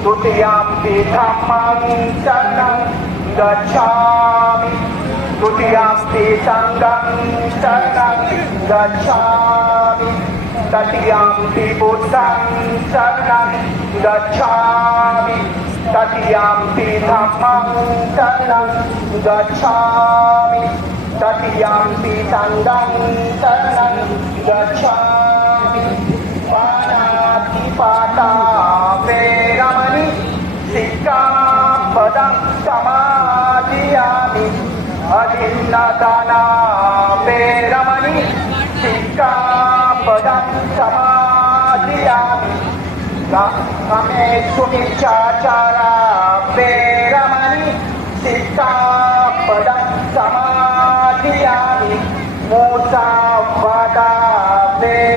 Tutiyampi dhammang saranang gacchami. Tutiyampi sanghang saranang gacchami. Tatiyampi buddhang saranang gacchami. Tatiyampi dhammang saranang gacchami. Tatiyampi sanghang saranang gacchami. Panatipata veramani sikkhapadam samadhiyami. Adinatana veramani sikkhapadam samadhiyami. Kamesu miccācara veramani sikkhapadam samadhiyami. Musavada